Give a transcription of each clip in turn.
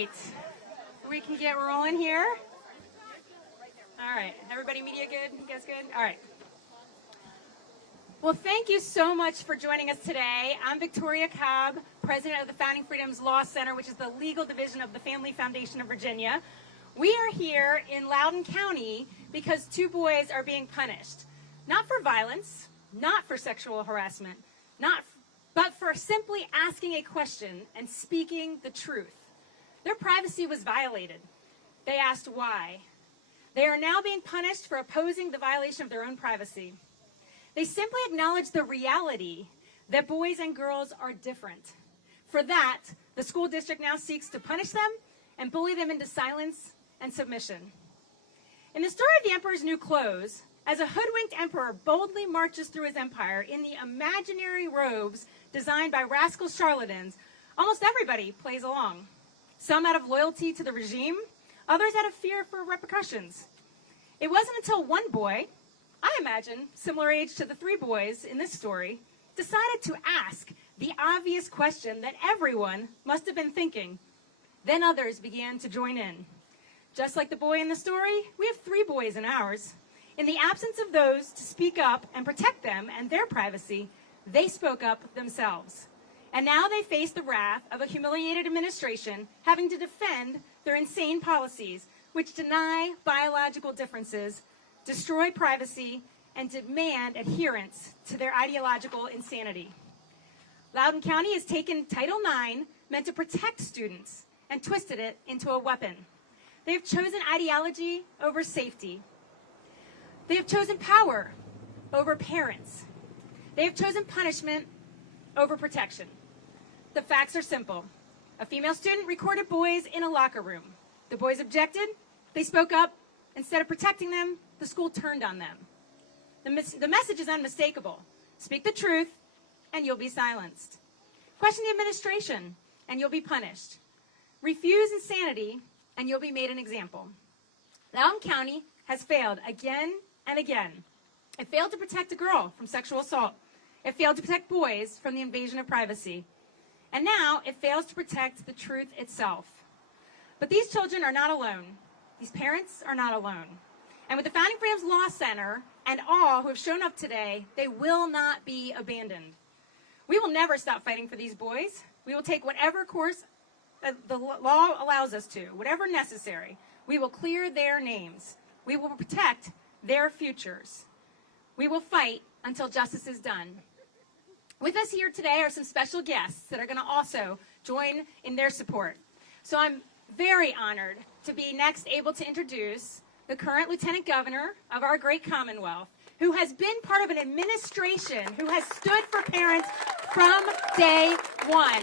right. We can get rolling here. All right. Everybody, media good? You guys good? All right. Well, thank you so much for joining us today. I'm Victoria Cobb, president of the Founding Freedoms Law Center, which is the legal division of the Family Foundation of Virginia. We are here in Loudoun County because 2 boys are being punished. Not for violence, not for sexual harassment, but for simply asking a question and speaking the truth. Their privacy was violated. They asked why. They are now being punished for opposing the violation of their own privacy. They simply acknowledge the reality that boys and girls are different. For that, the school district now seeks to punish them and bully them into silence and submission. In the story of the Emperor's New Clothes, as a hoodwinked emperor boldly marches through his empire in the imaginary robes designed by rascal charlatans, almost everybody plays along. Some out of loyalty to the regime, others out of fear for repercussions. It wasn't until one boy, I imagine similar age to the 3 boys in this story, decided to ask the obvious question that everyone must have been thinking. Then others began to join in. Just like the boy in the story, we have 3 boys in ours. In the absence of those to speak up and protect them and their privacy, they spoke up themselves. And now they face the wrath of a humiliated administration having to defend their insane policies, which deny biological differences, destroy privacy, and demand adherence to their ideological insanity. Loudoun County has taken Title IX, meant to protect students, and twisted it into a weapon. They have chosen ideology over safety. They have chosen power over parents. They have chosen punishment over protection. The facts are simple. A female student recorded boys in a locker room. The boys objected. They spoke up. Instead of protecting them, the school turned on them. The message is unmistakable. Speak the truth, and you'll be silenced. Question the administration, and you'll be punished. Refuse insanity, and you'll be made an example. Loudoun County has failed again and again. It failed to protect a girl from sexual assault. It failed to protect boys from the invasion of privacy. And now it fails to protect the truth itself. But these children are not alone. These parents are not alone. And with the Founding Freedoms Law Center and all who have shown up today, they will not be abandoned. We will never stop fighting for these boys. We will take whatever course the law allows us to, whatever necessary. We will clear their names. We will protect their futures. We will fight until justice is done. With us here today are some special guests that are going to also join in their support. So I'm very honored to be next able to introduce the current Lieutenant Governor of our great Commonwealth, who has been part of an administration who has stood for parents from day one.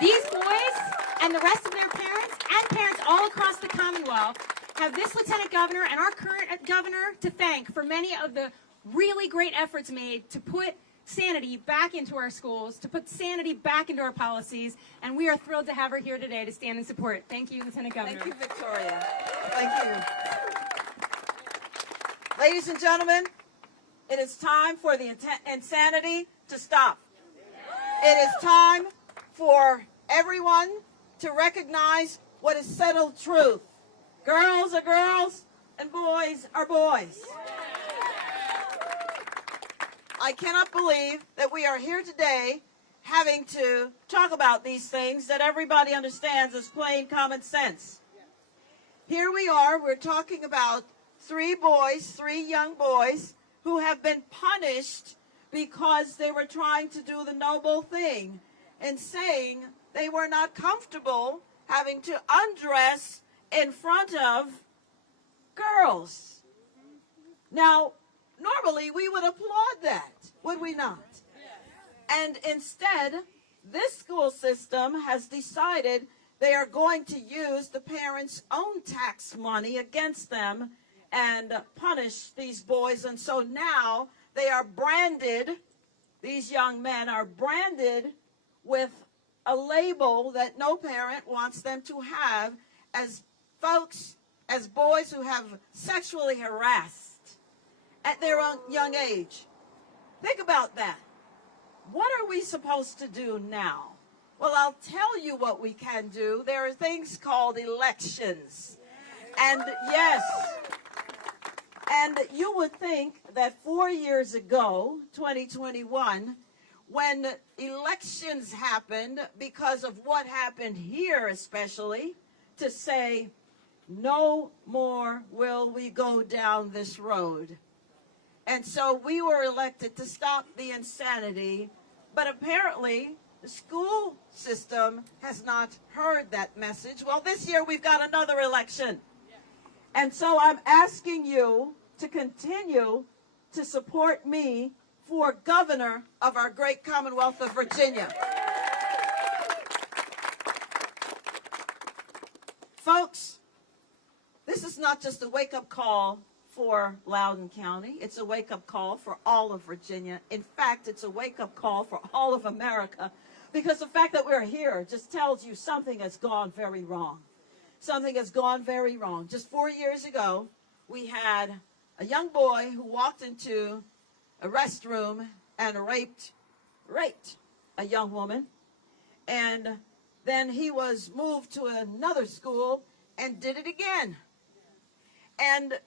These boys and the rest of their parents and parents all across the Commonwealth have this Lieutenant Governor and our current governor to thank for many of the really great efforts made to put sanity back into our schools, to put sanity back into our policies, and we are thrilled to have her here today to stand in support. Thank you, Lieutenant Governor. Thank you, Victoria. Thank you. Ladies and gentlemen, it is time for the insanity to stop. It is time for everyone to recognize what is settled truth. Girls are girls and boys are boys. I cannot believe that we are here today having to talk about these things that everybody understands as plain common sense. Here we are, we're talking about 3 young boys who have been punished because they were trying to do the noble thing and saying they were not comfortable having to undress in front of girls. Now, normally we would applaud that, would we not? And instead, this school system has decided they are going to use the parents' own tax money against them and punish these boys. And so now they are branded, these young men are branded with a label that no parent wants them to have as folks, as boys who have sexually harassed at their own young age. Think about that. What are we supposed to do now? Well, I'll tell you what we can do. There are things called elections. And yes, and you would think that 4 years ago, 2021, when elections happened because of what happened here especially, to say, no more will we go down this road. And so we were elected to stop the insanity, but apparently the school system has not heard that message. Well, this year we've got another election. And so I'm asking you to continue to support me for governor of our great Commonwealth of Virginia. Folks, this is not just a wake-up call for Loudoun County. It's a wake-up call for all of Virginia. In fact, it's a wake-up call for all of America, because the fact that we're here just tells you something has gone very wrong. Something has gone very wrong. Just 4 years ago, we had a young boy who walked into a restroom and raped a young woman. And then he was moved to another school and did it again. And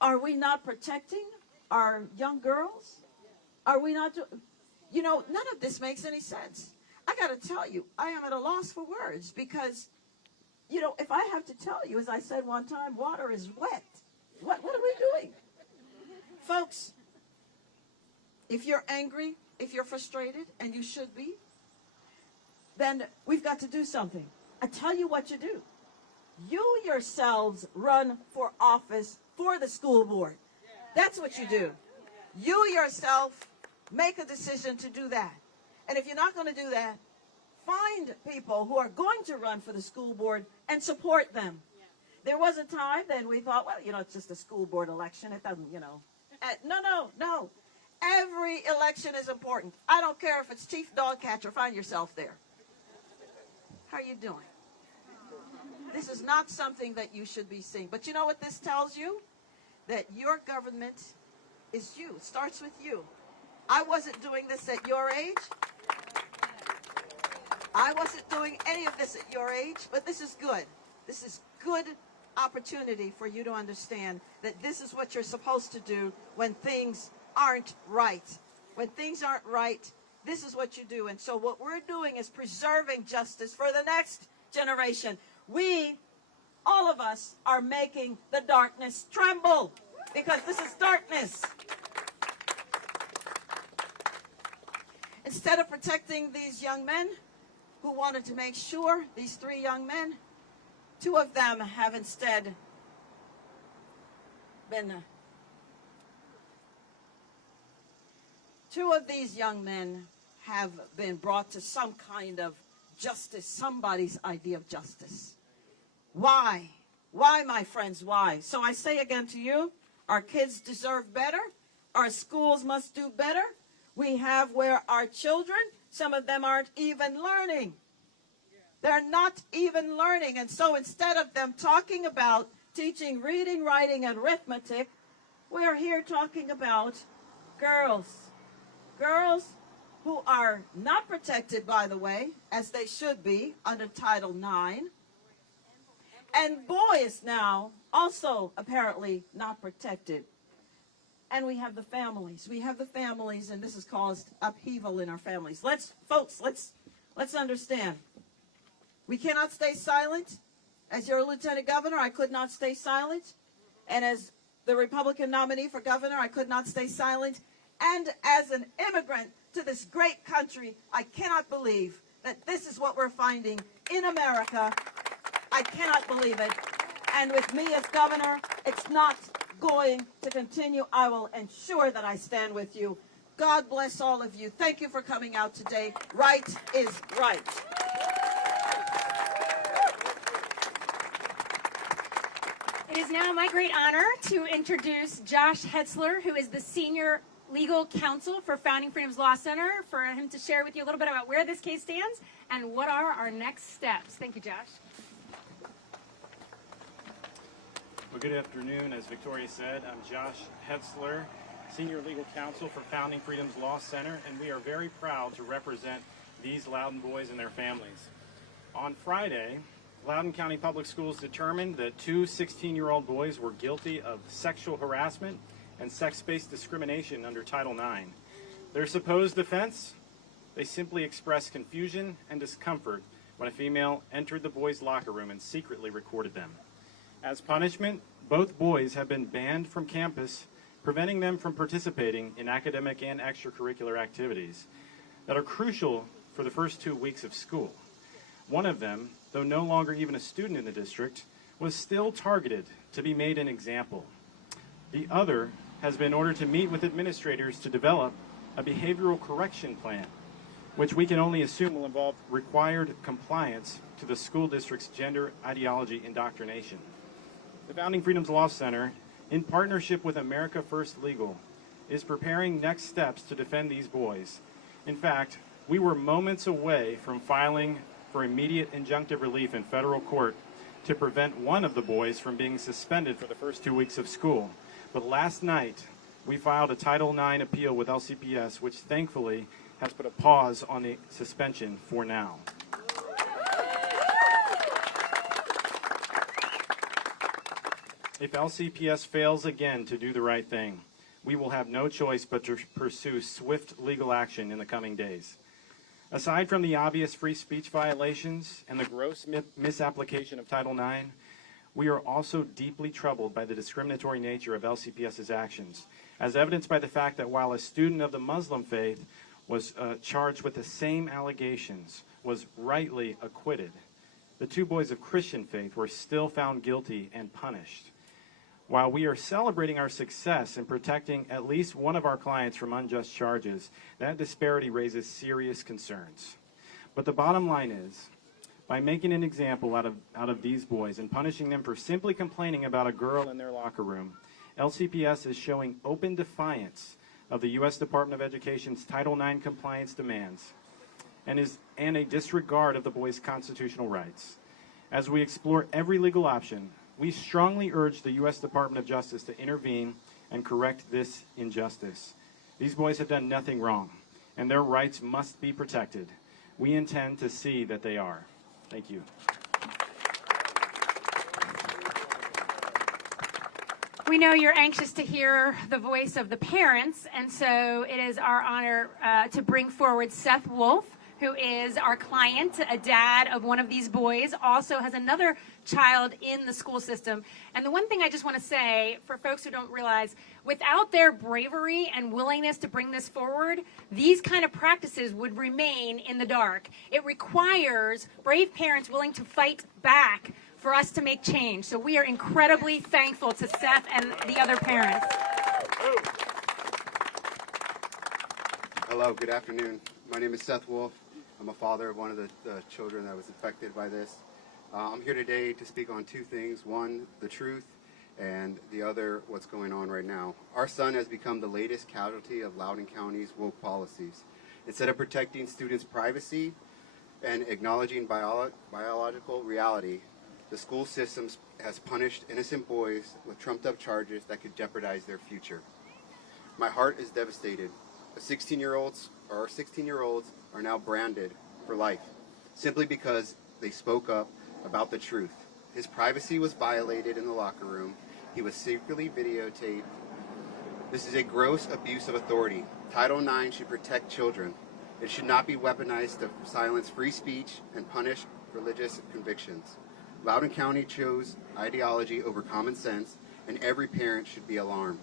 are we not protecting our young girls? Are we not you know, none of this makes any sense. I got to tell you, I am at a loss for words, because, you know, if I have to tell you, as I said one time, water is wet. What are we doing? Folks, if you're angry, if you're frustrated, and you should be, then we've got to do something. I tell you what you do. You yourselves run for office for the school board. That's what you do. You yourself make a decision to do that. And if you're not going to do that, find people who are going to run for the school board and support them. There was a time then we thought, well, you know, it's just a school board election. It doesn't, you know. No. Every election is important. I don't care if it's chief dog catcher. Find yourself there. How are you doing? This is not something that you should be seeing. But you know what this tells you? That your government is you. It starts with you. I wasn't doing this at your age. I wasn't doing any of this at your age, but this is good. This is good opportunity for you to understand that this is what you're supposed to do when things aren't right. When things aren't right, this is what you do. And so what we're doing is preserving justice for the next generation. We, all of us, are making the darkness tremble, because this is darkness. Instead of protecting these young men who wanted to make sure, these 3 young men, 2 of them have instead been, 2 of these young men have been brought to some kind of justice, somebody's idea of justice. Why? Why, my friends, why? So I say again to you, our kids deserve better. Our schools must do better. We have where our children, some of them aren't even learning. They're not even learning. And so instead of them talking about teaching reading, writing, and arithmetic, we're here talking about girls. Girls who are not protected, by the way, as they should be under Title IX. And boys now also apparently not protected. And we have the families. We have the families, and this has caused upheaval in our families. Let's understand. We cannot stay silent. As your lieutenant governor, I could not stay silent. And as the Republican nominee for governor, I could not stay silent. And as an immigrant to this great country, I cannot believe that this is what we're finding in America. I cannot believe it. And with me as governor, it's not going to continue. I will ensure that I stand with you. God bless all of you. Thank you for coming out today. Right is right. It is now my great honor to introduce Josh Hetzler, who is the Senior Legal Counsel for Founding Freedoms Law Center, for him to share with you a little bit about where this case stands and what are our next steps. Thank you, Josh. Well, good afternoon. As Victoria said, I'm Josh Hetzler, Senior Legal Counsel for Founding Freedoms Law Center, and we are very proud to represent these Loudoun boys and their families. On Friday, Loudoun County Public Schools determined that two 16-year-old boys were guilty of sexual harassment and sex-based discrimination under Title IX. Their supposed offense? They simply expressed confusion and discomfort when a female entered the boys' locker room and secretly recorded them. As punishment, both boys have been banned from campus, preventing them from participating in academic and extracurricular activities that are crucial for the first 2 weeks of school. One of them, though no longer even a student in the district, was still targeted to be made an example. The other has been ordered to meet with administrators to develop a behavioral correction plan, which we can only assume will involve required compliance to the school district's gender ideology indoctrination. The Founding Freedoms Law Center, in partnership with America First Legal, is preparing next steps to defend these boys. In fact, we were moments away from filing for immediate injunctive relief in federal court to prevent one of the boys from being suspended for the first 2 weeks of school. But last night, we filed a Title IX appeal with LCPS, which thankfully has put a pause on the suspension for now. If LCPS fails again to do the right thing, we will have no choice but to pursue swift legal action in the coming days. Aside from the obvious free speech violations and the gross misapplication of Title IX, we are also deeply troubled by the discriminatory nature of LCPS's actions, as evidenced by the fact that while a student of the Muslim faith was charged with the same allegations, was rightly acquitted, the two boys of Christian faith were still found guilty and punished. While we are celebrating our success in protecting at least one of our clients from unjust charges, that disparity raises serious concerns. But the bottom line is, by making an example out of these boys and punishing them for simply complaining about a girl in their locker room, LCPS is showing open defiance of the U.S. Department of Education's Title IX compliance demands and a disregard of the boys' constitutional rights. As we explore every legal option, we strongly urge the U.S. Department of Justice to intervene and correct this injustice. These boys have done nothing wrong, and their rights must be protected. We intend to see that they are. Thank you. We know you're anxious to hear the voice of the parents, and so it is our honor to bring forward Seth Wolf, who is our client, a dad of one of these boys, also has another child in the school system. And the one thing I just want to say, for folks who don't realize, without their bravery and willingness to bring this forward, these kind of practices would remain in the dark. It requires brave parents willing to fight back for us to make change. So we are incredibly thankful to Seth and the other parents. Hello, good afternoon. My name is Seth Wolf. I'm a father of one of the children that was affected by this. I'm here today to speak on two things. One, the truth, and the other, what's going on right now. Our son has become the latest casualty of Loudoun County's woke policies. Instead of protecting students' privacy and acknowledging biological reality, the school system has punished innocent boys with trumped-up charges that could jeopardize their future. My heart is devastated. Our 16-year-olds are now branded for life simply because they spoke up about the truth. His privacy was violated in the locker room. He was secretly videotaped. This is a gross abuse of authority. Title IX should protect children. It should not be weaponized to silence free speech and punish religious convictions. Loudoun County chose ideology over common sense, and every parent should be alarmed.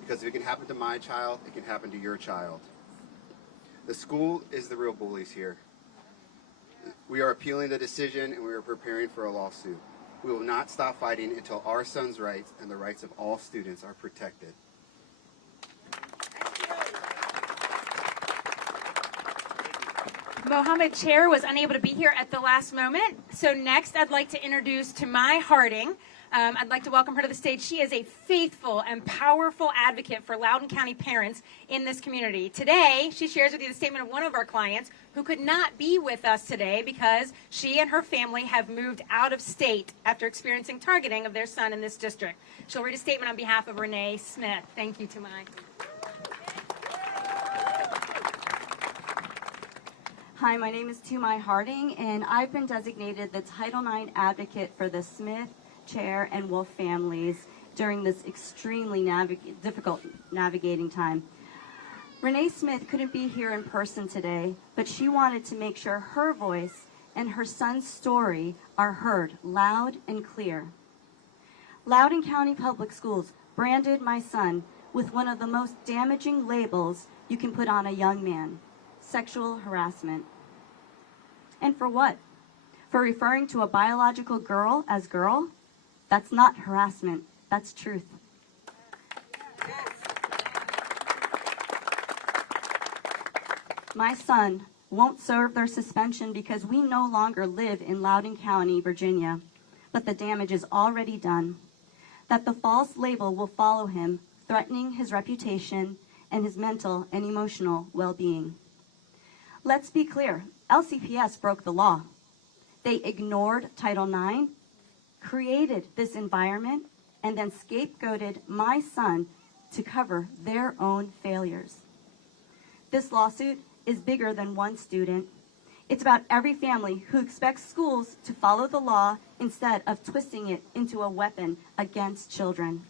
Because if it can happen to my child, it can happen to your child. The school is the real bullies here. We are appealing the decision, and we are preparing for a lawsuit. We will not stop fighting until our son's rights and the rights of all students are protected. Mohammed Chair was unable to be here at the last moment. So next, I'd like to introduce Tamai Harding. I'd like to welcome her to the stage. She is a faithful and powerful advocate for Loudoun County parents in this community. Today, she shares with you the statement of one of our clients who could not be with us today because she and her family have moved out of state after experiencing targeting of their son in this district. She'll read a statement on behalf of Renee Smith. Thank you, Tamai. Hi, my name is Tumai Harding, and I've been designated the Title IX advocate for the Smith, Chair, and Wolf families during this extremely difficult navigating time. Renee Smith couldn't be here in person today, but she wanted to make sure her voice and her son's story are heard loud and clear. Loudoun County Public Schools branded my son with one of the most damaging labels you can put on a young man: sexual harassment. And for what? For referring to a biological girl as girl? That's not harassment, that's truth. My son won't serve their suspension because we no longer live in Loudoun County, Virginia, but the damage is already done. That the false label will follow him, threatening his reputation and his mental and emotional well-being. Let's be clear, LCPS broke the law. They ignored Title IX, created this environment, and then scapegoated my son to cover their own failures. This lawsuit is bigger than one student. It's about every family who expects schools to follow the law instead of twisting it into a weapon against children.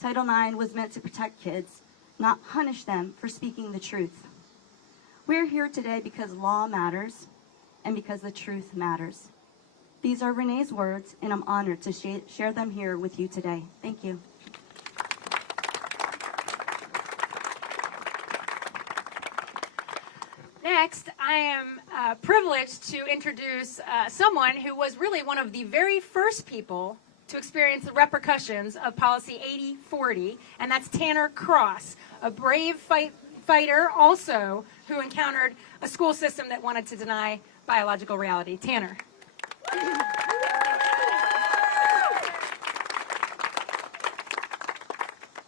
Title IX was meant to protect kids, not punish them for speaking the truth. We're here today because law matters and because the truth matters. These are Renee's words, and I'm honored to share them here with you today. Thank you. Next, I am privileged to introduce someone who was really one of the very first people to experience the repercussions of Policy 8040, and that's Tanner Cross, a brave fighter also who encountered a school system that wanted to deny biological reality. Tanner.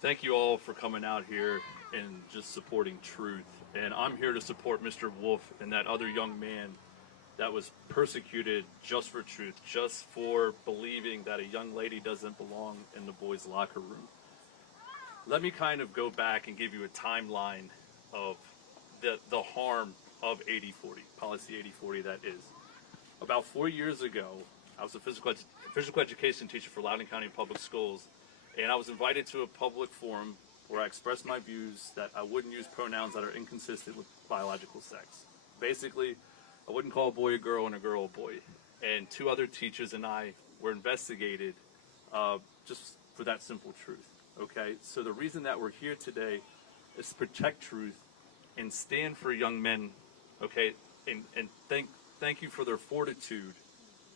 Thank you all for coming out here and just supporting truth. And I'm here to support Mr. Wolf and that other young man that was persecuted just for truth, just for believing that a young lady doesn't belong in the boys' locker room. Let me kind of go back and give you a timeline of the harm of 8040, Policy 8040 that is. About 4 years ago, I was a physical education teacher for Loudoun County Public Schools, and I was invited to a public forum where I expressed my views that I wouldn't use pronouns that are inconsistent with biological sex. Basically, I wouldn't call a boy a girl and a girl a boy. And 2 other teachers and I were investigated just for that simple truth, okay? So the reason that we're here today is to protect truth and stand for young men, okay? And thank you for their fortitude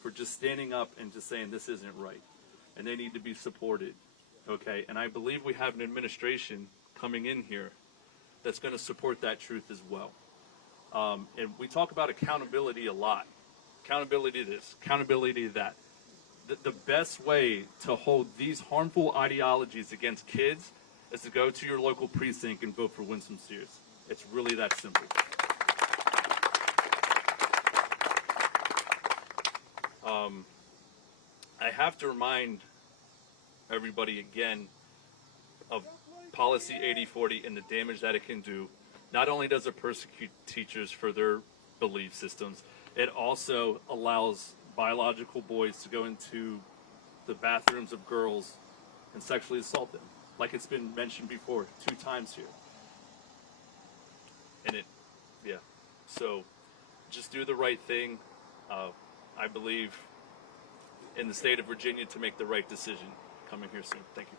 for just standing up and just saying this isn't right. And they need to be supported. Okay, and I believe we have an administration coming in here that's going to support that truth as well. And we talk about accountability a lot. Accountability to this, accountability to that. The best way to hold these harmful ideologies against kids is to go to your local precinct and vote for Earle-Sears. It's really that simple. I have to remind everybody again of Policy 8040 and the damage that it can do. Not only does it persecute teachers for their belief systems, it also allows biological boys to go into the bathrooms of girls and sexually assault them, like it's been mentioned before 2 times here. And so just do the right thing. I believe in the state of Virginia to make the right decision. Coming here soon. Thank you.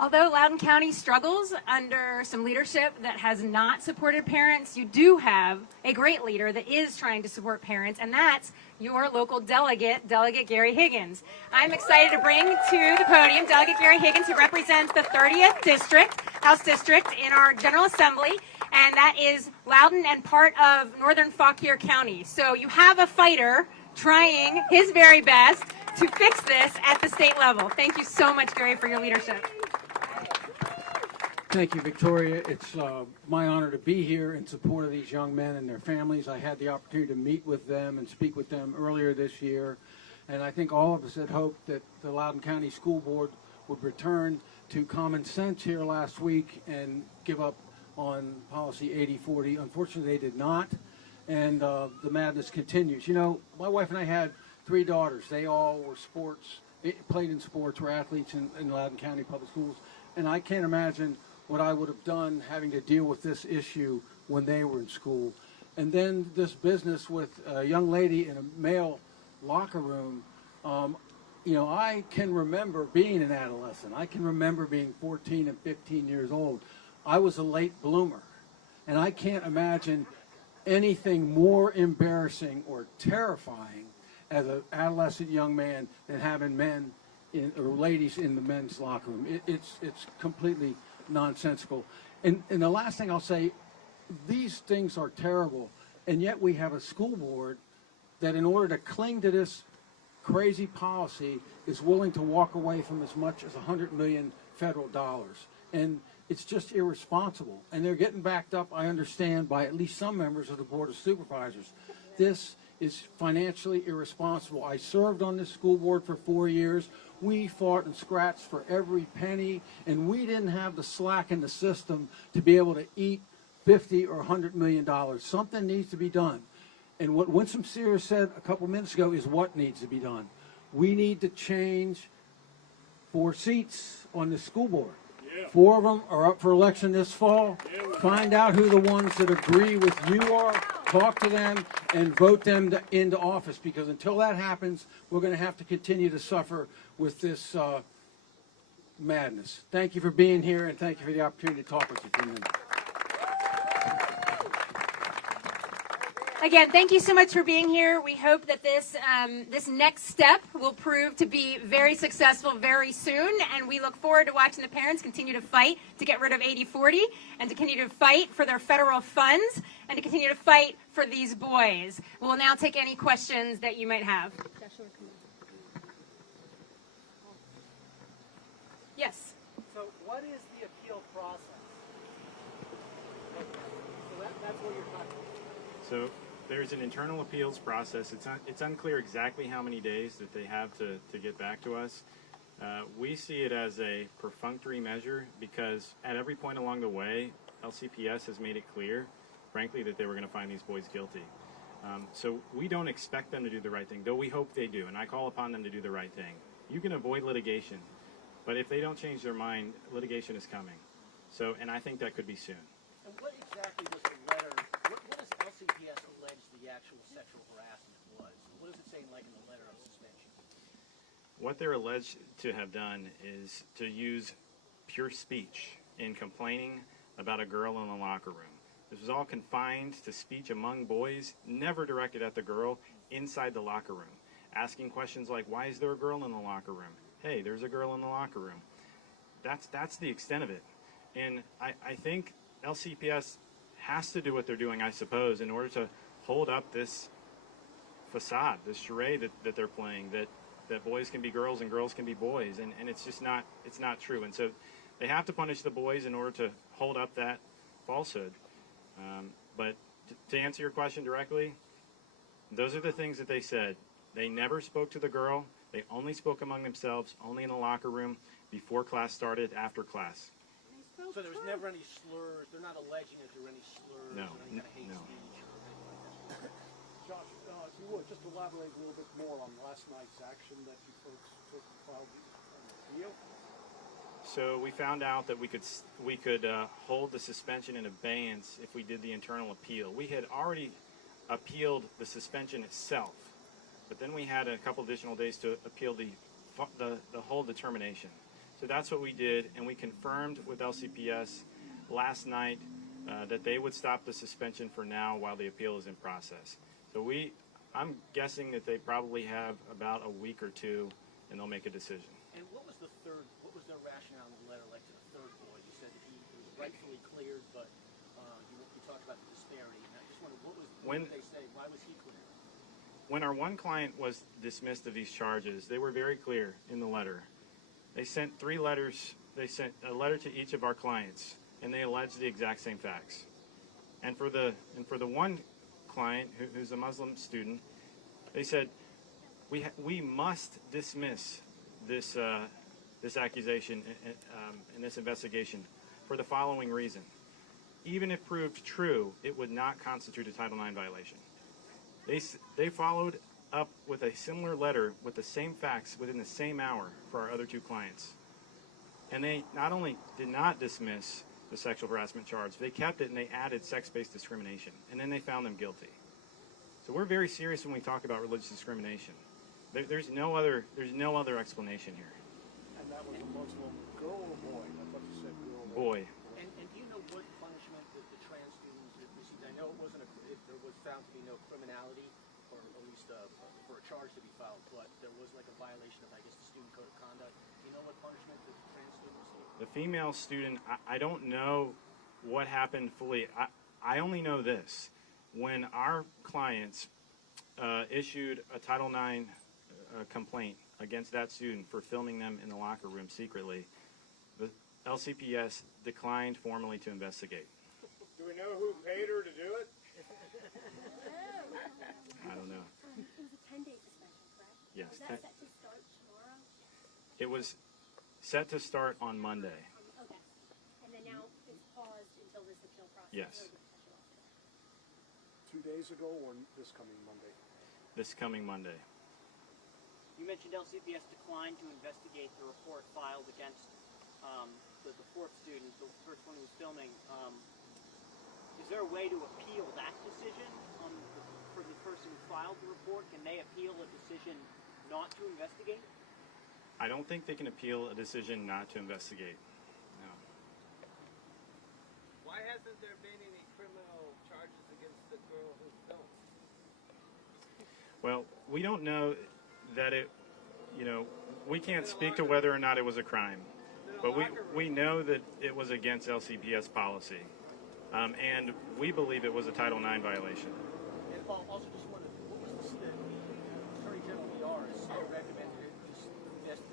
Although Loudoun County struggles under some leadership that has not supported parents, you do have a great leader that is trying to support parents, and that's your local delegate, Delegate Gary Higgins. I'm excited to bring to the podium Delegate Gary Higgins, who represents the 30th District, House District in our General Assembly, and that is Loudoun and part of northern Fauquier County. So you have a fighter trying his very best to fix this at the state level. Thank you so much, Gary, for your leadership. Thank you, Victoria. It's my honor to be here in support of these young men and their families. I had the opportunity to meet with them and speak with them earlier this year, and I think all of us had hoped that the Loudoun County School Board would return to common sense here last week and give up on policy 8040. Unfortunately, they did not, and the madness continues. You know, my wife and I had 3 daughters. They all were played in sports, were athletes in Loudoun County Public Schools, and I can't imagine what I would have done having to deal with this issue when they were in school. And then this business with a young lady in a male locker room. You know, I can remember being an adolescent. I can remember being 14 and 15 years old. I was a late bloomer, and I can't imagine anything more embarrassing or terrifying as an adolescent young man than having men or ladies in the men's locker room. It's completely nonsensical. And the last thing I'll say, these things are terrible, and yet we have a school board that, in order to cling to this crazy policy, is willing to walk away from as much as $100 million federal dollars. And it's just irresponsible. And they're getting backed up, I understand, by at least some members of the Board of Supervisors. This is financially irresponsible. I served on this school board for 4 years. We fought and scratched for every penny, and we didn't have the slack in the system to be able to eat $50 or $100 million. Something needs to be done. And what Winsome Sears said a couple minutes ago is what needs to be done. We need to change 4 seats on the school board. 4 of them are up for election this fall. Find out who the ones that agree with you are, talk to them, and vote them into office, because until that happens, we're going to have to continue to suffer with this madness. Thank you for being here, and thank you for the opportunity to talk with you for a minute. Again, thank you so much for being here. We hope that this next step will prove to be very successful very soon, and we look forward to watching the parents continue to fight to get rid of 8040 and to continue to fight for their federal funds and to continue to fight for these boys. We'll now take any questions that you might have. Yes. So what is the appeal process? So that's what you're talking about. So there's an internal appeals process. It's unclear exactly how many days that they have to get back to us. We see it as a perfunctory measure because at every point along the way, LCPS has made it clear, frankly, that they were going to find these boys guilty. So we don't expect them to do the right thing, though we hope they do, and I call upon them to do the right thing. You can avoid litigation, but if they don't change their mind, litigation is coming. So, and I think that could be soon. And what exactly does the letter, what does LCPS allege the actual sexual harassment was? What does it say, like, in the letter of suspension? What they're alleged to have done is to use pure speech in complaining about a girl in the locker room. This was all confined to speech among boys, never directed at the girl inside the locker room. Asking questions like, why is there a girl in the locker room? Hey, there's a girl in the locker room. That's the extent of it. And I think LCPS has to do what they're doing, I suppose, in order to hold up this facade, this charade that they're playing, that boys can be girls and girls can be boys, and it's just not, it's not true. And so they have to punish the boys in order to hold up that falsehood. But to answer your question directly, those are the things that they said. They never spoke to the girl. They only spoke among themselves, only in the locker room, before class started, after class. So there was never any slurs. They're not alleging that there were any slurs No, or any kind of hate no. speech or anything like that. Josh, if you would, just elaborate a little bit more on last night's action that you folks took to file the appeal. So we found out that we could hold the suspension in abeyance if we did the internal appeal. We had already appealed the suspension itself, but then we had a couple additional days to appeal the whole determination. So that's what we did, and we confirmed with LCPS last night that they would stop the suspension for now while the appeal is in process. So I'm guessing that they probably have about a week or two, and they'll make a decision. And what was their rationale in the letter, like to the third boy? You said that he was rightfully cleared, but you talked about the disparity. And I just wondered, what did they say? Why was he cleared? When our one client was dismissed of these charges, they were very clear in the letter. They sent 3 letters. They sent a letter to each of our clients, and they alleged the exact same facts. And for the one client who's a Muslim student, they said we must dismiss this this accusation in this investigation for the following reason. Even if proved true, it would not constitute a Title IX violation. They followed up with a similar letter with the same facts within the same hour for our other two clients. And they not only did not dismiss the sexual harassment charge, they kept it and they added sex-based discrimination. And then they found them guilty. So we're very serious when we talk about religious discrimination. There's no other explanation here. And that was a Muslim girl or boy? I thought you said girl. Boy. And do you know what punishment that the trans students received? I know it wasn't there was found to be no criminality, or at least for a charge to be filed, but there was like a violation of, I guess, the student code of conduct. Do you know what punishment the trans student received? The female student, I don't know what happened fully. I only know this. When our clients issued a Title IX complaint against that student for filming them in the locker room secretly, the LCPS declined formally to investigate. Do we know who paid her to do it? I don't know. It was a 10-day suspension, correct? Yes. Was that set to start tomorrow? It was set to start on Monday. Okay. And then now it's paused until this appeal process? Yes. 2 days ago or this coming Monday? This coming Monday. You mentioned LCPS declined to investigate the report filed against the fourth student, the first one who was filming. Is there a way to appeal that decision for the person who filed the report? Can they appeal a decision not to investigate? I don't think they can appeal a decision not to investigate. No. Why hasn't there been any criminal charges against the girl who filmed? Well, we don't know that it, we can't speak to whether or not it was a crime, but we know that it was against LCPS policy, and we believe it was a Title IX violation. And also just wondered, what was the Attorney General ER has recommended the U.S.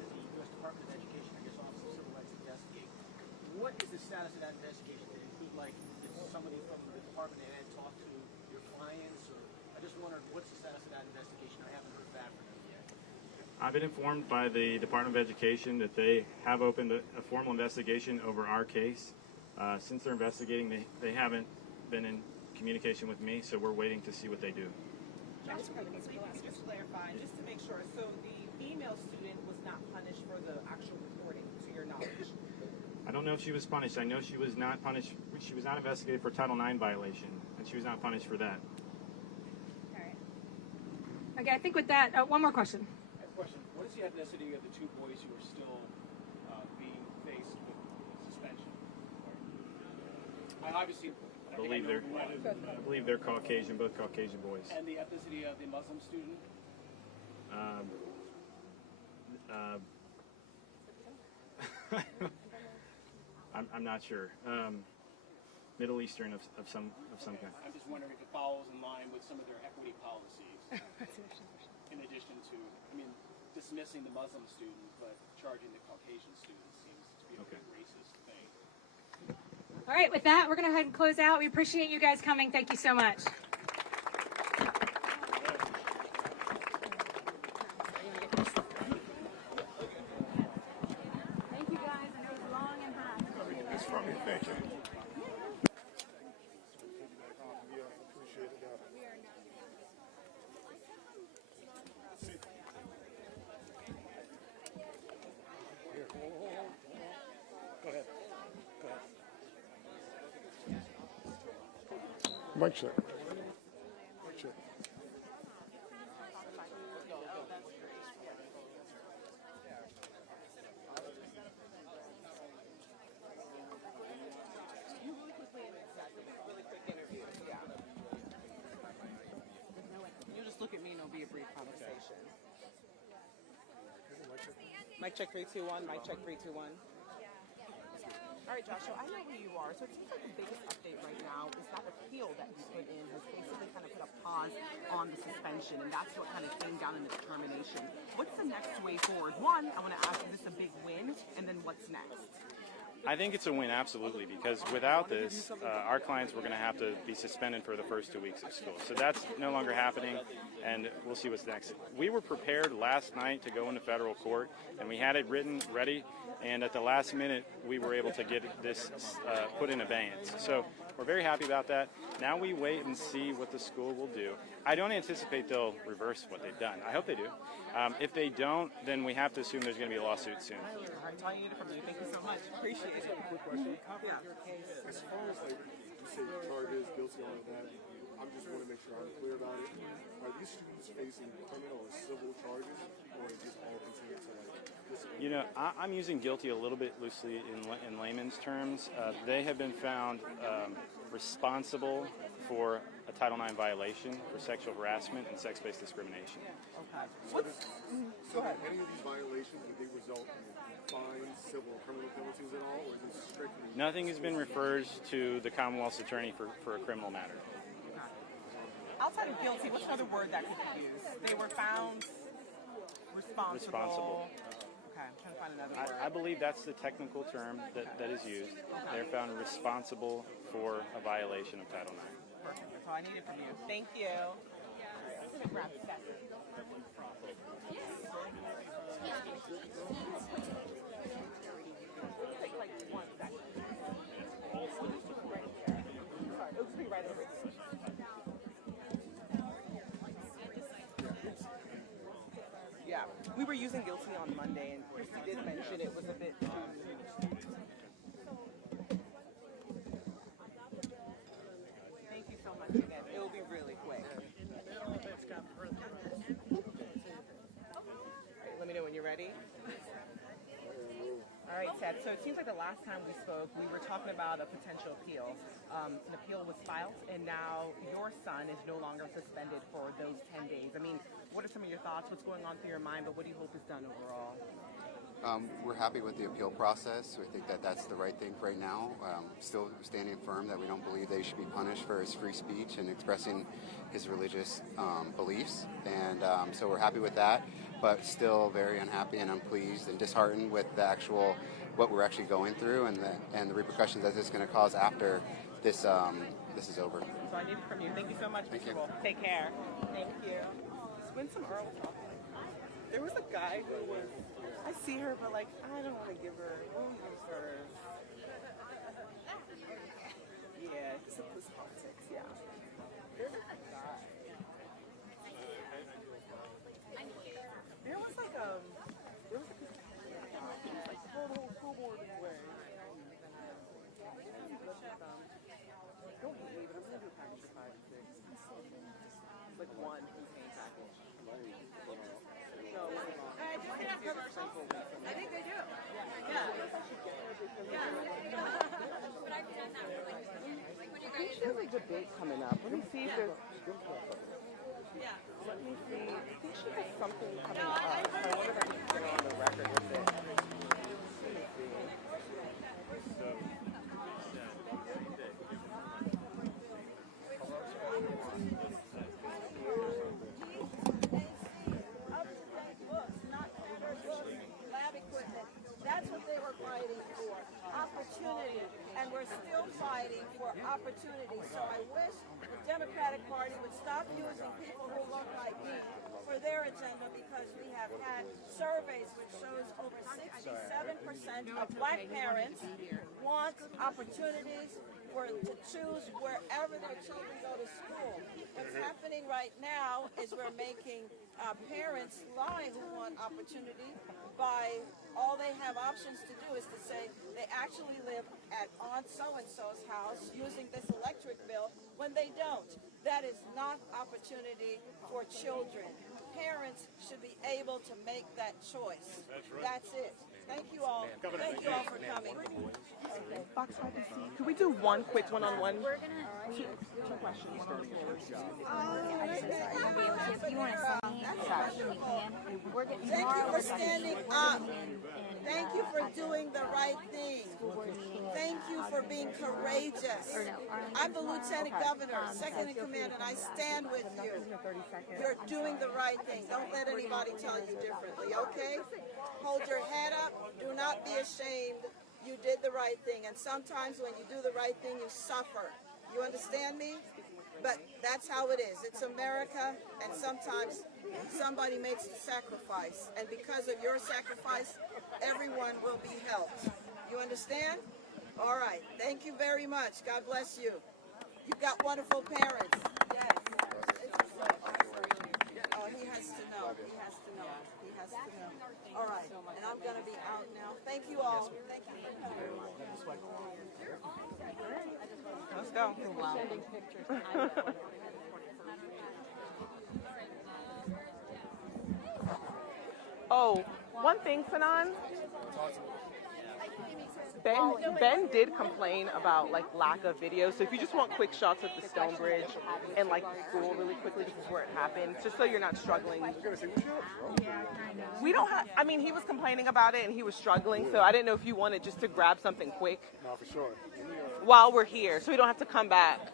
Department of Education, I guess, Office of Civil Rights investigate. What is the status of that investigation? Did it include, like, did somebody from the Department of Ed talk to your clients? Or I just wondered, what's the status of that investigation? I haven't heard back from them yet. I've been informed by the Department of Education that they have opened a formal investigation over our case. Since they're investigating, they haven't been in communication with me, so we're waiting to see what they do. Just to clarify, just to make sure, so the female student was not punished for the actual reporting, to your knowledge? I don't know if she was punished. I know she was not punished. She was not investigated for Title IX violation, and she was not punished for that. All right. Okay, I think with that, one more question. I have a question. What is the ethnicity of the two boys who are still being faced with suspension? I obviously I believe they're Caucasian, both Caucasian boys. And the ethnicity of the Muslim student? I'm not sure. Middle Eastern of some kind. I'm just wondering if it follows in line with some of their equity policies. In addition to, dismissing the Muslim student, but charging the Caucasian student seems to be a big racist thing. All right, with that, we're going to go ahead and close out. We appreciate you guys coming. Thank you so much. Thank you, guys. I know it was long and hot. It's from you. Thank you. Go ahead. Mic check. Mic check. You'll just look at me and it'll be a brief conversation. Mic check 3, 2, 1. Mic check 3, 2, 1. All right, Joshua, I know who you are, so it seems like the biggest update right now is that appeal that you put in has basically kind of put a pause on the suspension, and that's what kind of came down in the determination. What's the next way forward? One, I want to ask, is this a big win? And then what's next? I think it's a win, absolutely, because without this, our clients were going to have to be suspended for the first 2 weeks of school. So that's no longer happening, and we'll see what's next. We were prepared last night to go into federal court, and we had it written, ready, and at the last minute, we were able to get this put in abeyance. So we're very happy about that. Now we wait and see what the school will do. I don't anticipate they'll reverse what they've done. I hope they do. If they don't, then we have to assume there's going to be a lawsuit soon. All right, that's all I needed from you. Thank you so much. Appreciate it. Quick question. Yeah. As far as like you say charges, guilty, all of that, I just want to make sure I'm clear about it. Are these students facing criminal or civil charges, or is this all contained to like discipline? You know, I'm using guilty a little bit loosely in layman's terms. They have been found responsible for a Title IX violation for sexual harassment and sex-based discrimination. Okay. So have any of these violations, did they result in fines, civil or criminal penalties at all, or is this strictly... Nothing has been referred to the Commonwealth's attorney for a criminal matter. Outside of guilty, what's another word that could be used? They were found responsible. Okay, I'm trying to find another word. I believe that's the technical term that is used. They're found responsible for a violation of Title IX. Perfect. That's all I needed from you. Thank you. Grab the set. Take like 1 second. Sorry, it'll just be right over here. Yeah, we were using guilty on Monday, and Christy did mention it was a bit too... Thank you so much again. It will be really quick. Right, let me know when you're ready. All right, Ted. So it seems like the last time we spoke, we were talking about a potential appeal. An appeal was filed, and now your son is no longer suspended for those 10 days. I mean, what are some of your thoughts? What's going on through your mind? But what do you hope is done overall? We're happy with the appeal process. We think that that's the right thing for right now. Still standing firm that we don't believe they should be punished for his free speech and expressing his religious beliefs. And so we're happy with that, but still very unhappy and unpleased and disheartened with the actual, what we're actually going through and the repercussions that this is going to cause after this is over. So I need it from you. Thank you so much, Mr. Wolf. Take care. Thank you. Let's win some Earl talk. There was a guy who was, I see her, but like, I don't want to give her, yeah, it's politics, yeah. There's a guy. There was like total boarding way. Don't hate me, but I'm going to do a package for 5 and 6. Like one contained package. No, I think they do. Yeah. I think there's a debate coming up. Let me see if there's... Let me see. I think she has something coming up. I wonder if I can get her on the record with it. That's what they were fighting for, opportunity, and we're still fighting for opportunity. So I wish the Democratic Party would stop using people who look like me for their agenda, because we have had surveys which shows over 67% of black parents want opportunities to choose wherever their children go to school. What's happening right now is we're making parents lie who want opportunity by all they have options to do is to say they actually live at Aunt so-and-so's house using this electric bill when they don't. That is not opportunity for children. Parents should be able to make that choice. That's it. Thank you all. Thank you all for coming. Fox, could we do one quick one-on-one? We're going to two questions. If you want to see me, you can. Thank you for standing up. Thank you for doing the right thing. Thank you for being courageous. I'm the Lieutenant Governor, second in command, and I stand with you. You're doing the right thing. Don't let anybody tell you differently, okay? Hold your head up. Do not be ashamed. you did the right thing. And sometimes when you do the right thing, you suffer. You understand me? But that's how it is. It's America, and sometimes somebody makes the sacrifice. And because of your sacrifice, everyone will be helped. You understand? All right. Thank you very much. God bless you. You've got wonderful parents. Yes. Oh, he has to know. He has to know. He has to know. All right. And I'm going to be out now. Thank you all. Thank you. Let's go. Oh, one thing, Sanan. Ben did complain about like lack of video. So if you just want quick shots of the Stone Bridge and like the school really quickly, this is where it happened, just so you're not struggling. We don't have. I mean, he was complaining about it and he was struggling. So I didn't know if you wanted just to grab something quick. No, for sure. While we're here, so we don't have to come back.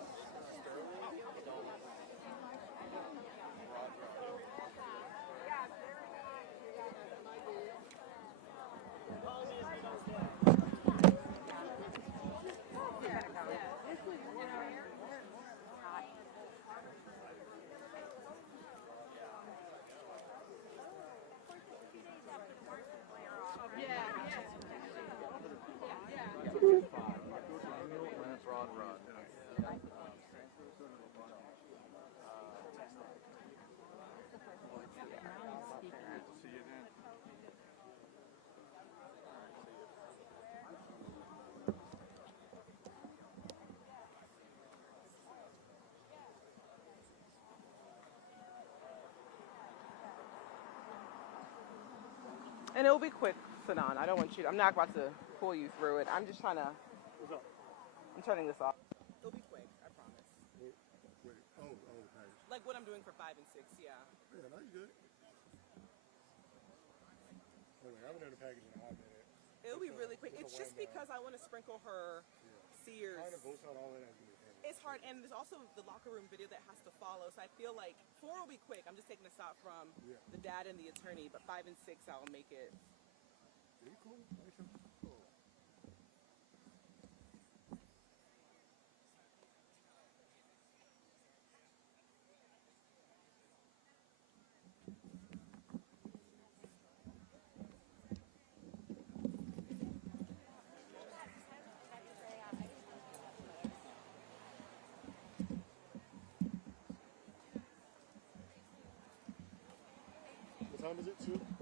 And it'll be quick, Sanan. I don't want you to, I'm not about to pull you through it. I'm just trying to, I'm turning this off. It'll be quick, I promise. Wait. Oh, package. Like what I'm doing for 5 and 6, yeah. Yeah, no, you good. Wait, I haven't done a package in a hot minute. It'll be really quick. It's just because I want to sprinkle her Sears. Trying to post out all of that. It's hard, and there's also the locker room video that has to follow, so I feel like 4 will be quick. I'm just taking a shot from the dad and the attorney, but 5 and 6 I'll make it. Pretty cool. Cool. What time is it? 2?